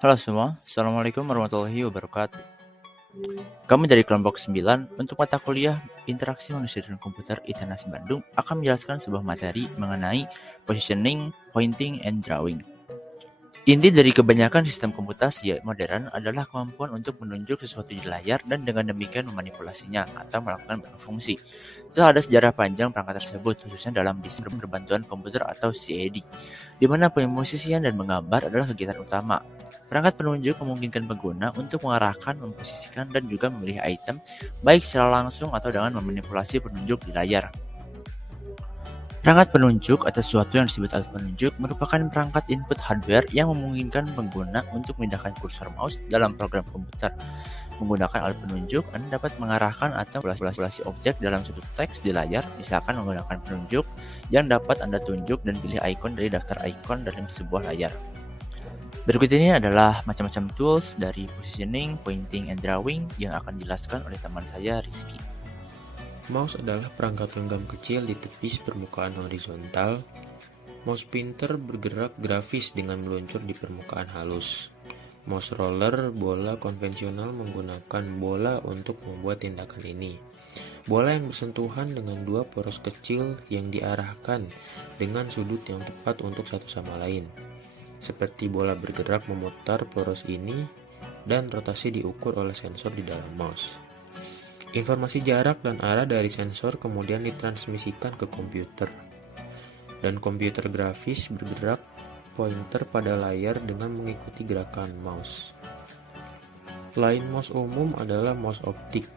Halo semua, Assalamualaikum warahmatullahi wabarakatuh. Kami dari kelompok 9 untuk mata kuliah Interaksi Manusia dan Komputer ITENAS Bandung akan menjelaskan sebuah materi mengenai positioning, pointing, and drawing. Inti dari kebanyakan sistem komputasi modern adalah kemampuan untuk menunjuk sesuatu di layar dan dengan demikian memanipulasinya atau melakukan berfungsi. Telah ada sejarah panjang perangkat tersebut, khususnya dalam desain berbantuan komputer atau CAD, di mana pemosisian dan menggambar adalah kegiatan utama. Perangkat penunjuk memungkinkan pengguna untuk mengarahkan, memposisikan, dan juga memilih item, baik secara langsung atau dengan memanipulasi penunjuk di layar. Perangkat penunjuk atau sesuatu yang disebut alat penunjuk merupakan perangkat input hardware yang memungkinkan pengguna untuk memindahkan kursor mouse dalam program komputer. Menggunakan alat penunjuk, Anda dapat mengarahkan atau manipulasi objek dalam suatu teks di layar, misalkan menggunakan penunjuk yang dapat Anda tunjuk dan pilih ikon dari daftar ikon dalam sebuah layar. Berikut ini adalah macam-macam tools dari positioning, pointing, and drawing yang akan dijelaskan oleh teman saya, Rizky. Mouse adalah perangkat genggam kecil di tepis permukaan horizontal. Mouse pointer bergerak grafis dengan meluncur di permukaan halus. Mouse roller, bola konvensional menggunakan bola untuk membuat tindakan ini. Bola yang bersentuhan dengan dua poros kecil yang diarahkan dengan sudut yang tepat untuk satu sama lain. Seperti bola bergerak memutar poros ini dan rotasi diukur oleh sensor di dalam mouse. Informasi jarak dan arah dari sensor kemudian ditransmisikan ke komputer. Dan komputer grafis bergerak pointer pada layar dengan mengikuti gerakan mouse. Lain mouse umum adalah mouse optik.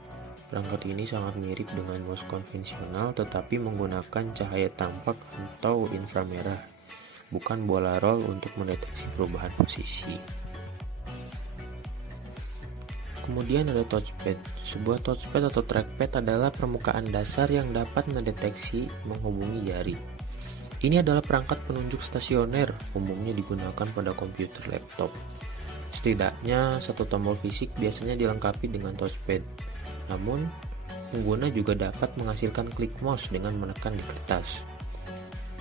Perangkat ini sangat mirip dengan mouse konvensional tetapi menggunakan cahaya tampak atau inframerah, bukan bola roll untuk mendeteksi perubahan posisi. Kemudian ada touchpad. Sebuah touchpad atau trackpad adalah permukaan dasar yang dapat mendeteksi menghubungi jari. Ini adalah perangkat penunjuk stasioner, umumnya digunakan pada komputer laptop. Setidaknya satu tombol fisik biasanya dilengkapi dengan touchpad. Namun, pengguna juga dapat menghasilkan klik mouse dengan menekan di kertas.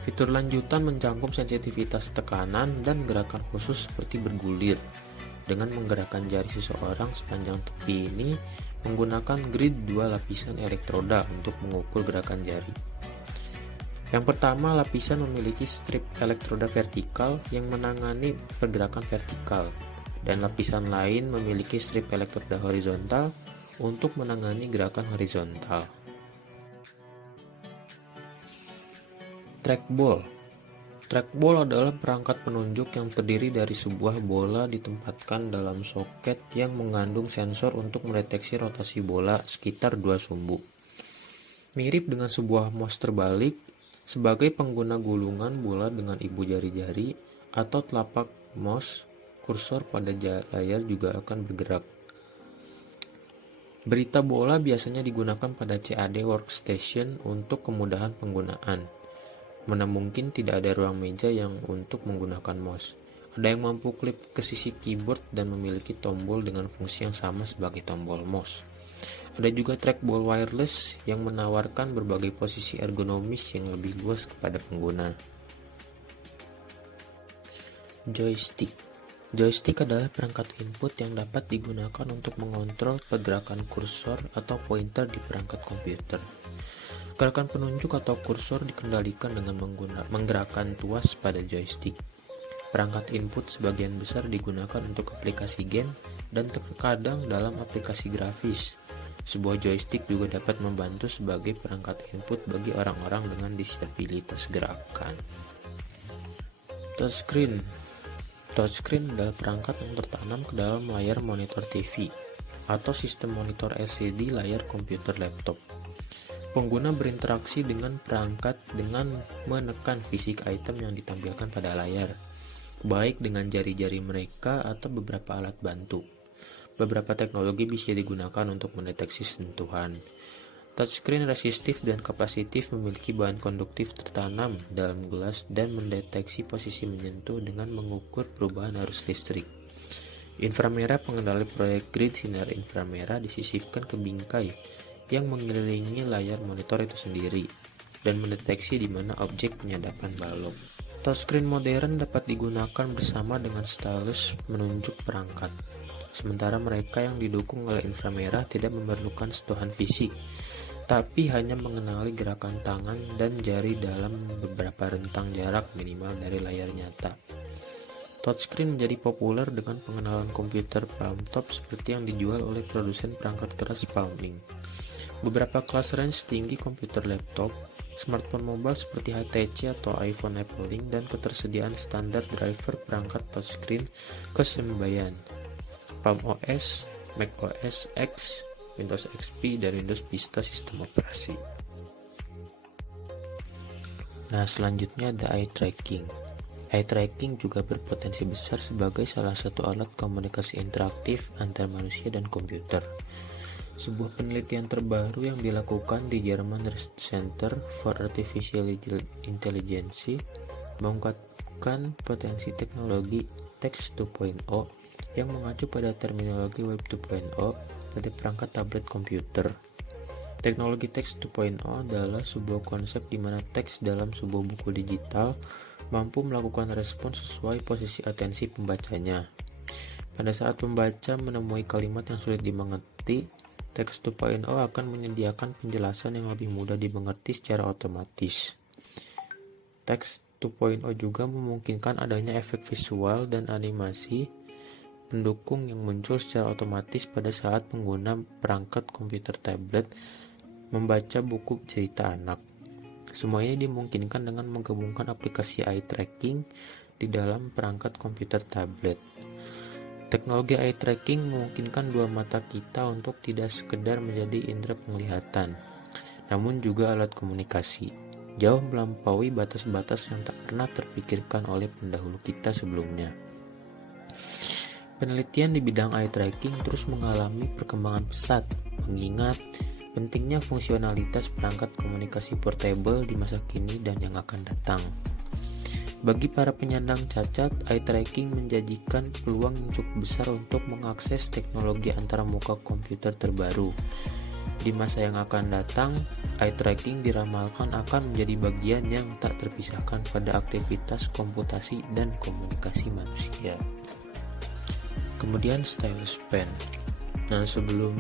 Fitur lanjutan mencakup sensitivitas tekanan dan gerakan khusus seperti bergulir. Dengan menggerakkan jari seseorang sepanjang tepi ini menggunakan grid dua lapisan elektroda untuk mengukur gerakan jari. Yang pertama, lapisan memiliki strip elektroda vertikal yang menangani pergerakan vertikal, dan lapisan lain memiliki strip elektroda horizontal untuk menangani gerakan horizontal. Trackball. Trackball adalah perangkat penunjuk yang terdiri dari sebuah bola ditempatkan dalam soket yang mengandung sensor untuk mendeteksi rotasi bola sekitar dua sumbu. Mirip dengan sebuah mouse terbalik, sebagai pengguna gulungan bola dengan ibu jari-jari atau telapak mouse, kursor pada layar juga akan bergerak. Berita bola biasanya digunakan pada CAD workstation untuk kemudahan penggunaan. Mana mungkin tidak ada ruang meja yang untuk menggunakan mouse. Ada yang mampu klip ke sisi keyboard dan memiliki tombol dengan fungsi yang sama sebagai tombol mouse. Ada juga trackball wireless yang menawarkan berbagai posisi ergonomis yang lebih luas kepada pengguna. Joystick. Joystick adalah perangkat input yang dapat digunakan untuk mengontrol pergerakan kursor atau pointer di perangkat komputer. Gerakan penunjuk atau kursor dikendalikan dengan menggerakkan tuas pada joystick. Perangkat input sebagian besar digunakan untuk aplikasi game dan terkadang dalam aplikasi grafis. Sebuah joystick juga dapat membantu sebagai perangkat input bagi orang-orang dengan disabilitas gerakan. Touchscreen. Touchscreen adalah perangkat yang tertanam ke dalam layar monitor TV atau sistem monitor LCD layar komputer laptop. Pengguna berinteraksi dengan perangkat dengan menekan fisik item yang ditampilkan pada layar, baik dengan jari-jari mereka atau beberapa alat bantu. Beberapa teknologi bisa digunakan untuk mendeteksi sentuhan. Touchscreen resistif dan kapasitif memiliki bahan konduktif tertanam dalam gelas dan mendeteksi posisi menyentuh dengan mengukur perubahan arus listrik. Inframerah pengendali proyek grid sinar inframerah disisipkan ke bingkai yang mengelilingi layar monitor itu sendiri dan mendeteksi di mana objek penyadapan balok. Touchscreen modern dapat digunakan bersama dengan stylus menunjuk perangkat, sementara mereka yang didukung oleh inframerah tidak memerlukan sentuhan fisik, tapi hanya mengenali gerakan tangan dan jari dalam beberapa rentang jarak minimal dari layar nyata. Touchscreen menjadi populer dengan pengenalan komputer palm-top seperti yang dijual oleh produsen perangkat keras Palmlink. Beberapa kelas range tinggi komputer laptop, smartphone mobile seperti HTC atau iPhone Apple Link, dan ketersediaan standar driver perangkat touchscreen keseimbangan Palm OS, Mac OS X, Windows XP, dan Windows Vista sistem operasi. Nah, selanjutnya ada eye tracking. Eye tracking juga berpotensi besar sebagai salah satu alat komunikasi interaktif antar manusia dan komputer. Sebuah penelitian terbaru yang dilakukan di German Center for Artificial Intelligence mengungkapkan potensi teknologi Text 2.0 yang mengacu pada terminologi Web 2.0 pada perangkat tablet komputer. Teknologi Text 2.0 adalah sebuah konsep di mana teks dalam sebuah buku digital mampu melakukan respon sesuai posisi atensi pembacanya. Pada saat pembaca menemui kalimat yang sulit dimengerti, Text 2.0 akan menyediakan penjelasan yang lebih mudah dimengerti secara otomatis. Text 2.0 juga memungkinkan adanya efek visual dan animasi pendukung yang muncul secara otomatis pada saat pengguna perangkat komputer tablet membaca buku cerita anak. Semua ini dimungkinkan dengan menggabungkan aplikasi eye tracking di dalam perangkat komputer tablet. Teknologi eye tracking memungkinkan dua mata kita untuk tidak sekedar menjadi indera penglihatan, namun juga alat komunikasi, jauh melampaui batas-batas yang tak pernah terpikirkan oleh pendahulu kita sebelumnya. Penelitian di bidang eye tracking terus mengalami perkembangan pesat, mengingat pentingnya fungsionalitas perangkat komunikasi portable di masa kini dan yang akan datang. Bagi para penyandang cacat, eye tracking menjanjikan peluang yang cukup besar untuk mengakses teknologi antarmuka komputer terbaru. Di masa yang akan datang, eye tracking diramalkan akan menjadi bagian yang tak terpisahkan pada aktivitas komputasi dan komunikasi manusia. Kemudian stylus pen. Nah, sebelum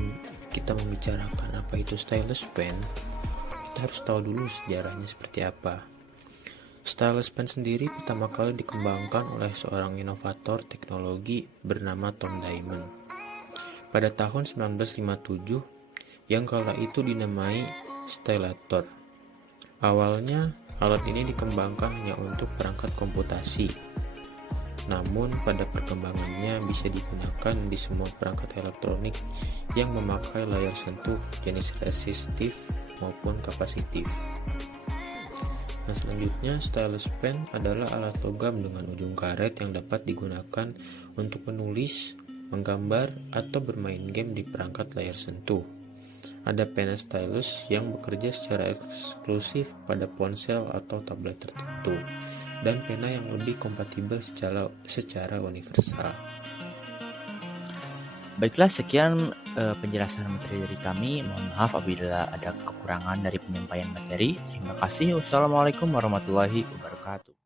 kita membicarakan apa itu stylus pen, kita harus tahu dulu sejarahnya seperti apa. Stylus pen sendiri pertama kali dikembangkan oleh seorang inovator teknologi bernama Tom Diamond pada tahun 1957 yang kala itu dinamai stylator. Awalnya, alat ini dikembangkan hanya untuk perangkat komputasi. Namun, pada perkembangannya bisa digunakan di semua perangkat elektronik yang memakai layar sentuh jenis resistif maupun kapasitif. Nah, selanjutnya, stylus pen adalah alat logam dengan ujung karet yang dapat digunakan untuk menulis, menggambar, atau bermain game di perangkat layar sentuh. Ada pena stylus yang bekerja secara eksklusif pada ponsel atau tablet tertentu, dan pena yang lebih kompatibel secara universal. Baiklah, sekian penjelasan materi dari kami. Mohon maaf apabila ada kekurangan dari penyampaian materi. Terima kasih. Wassalamualaikum warahmatullahi wabarakatuh.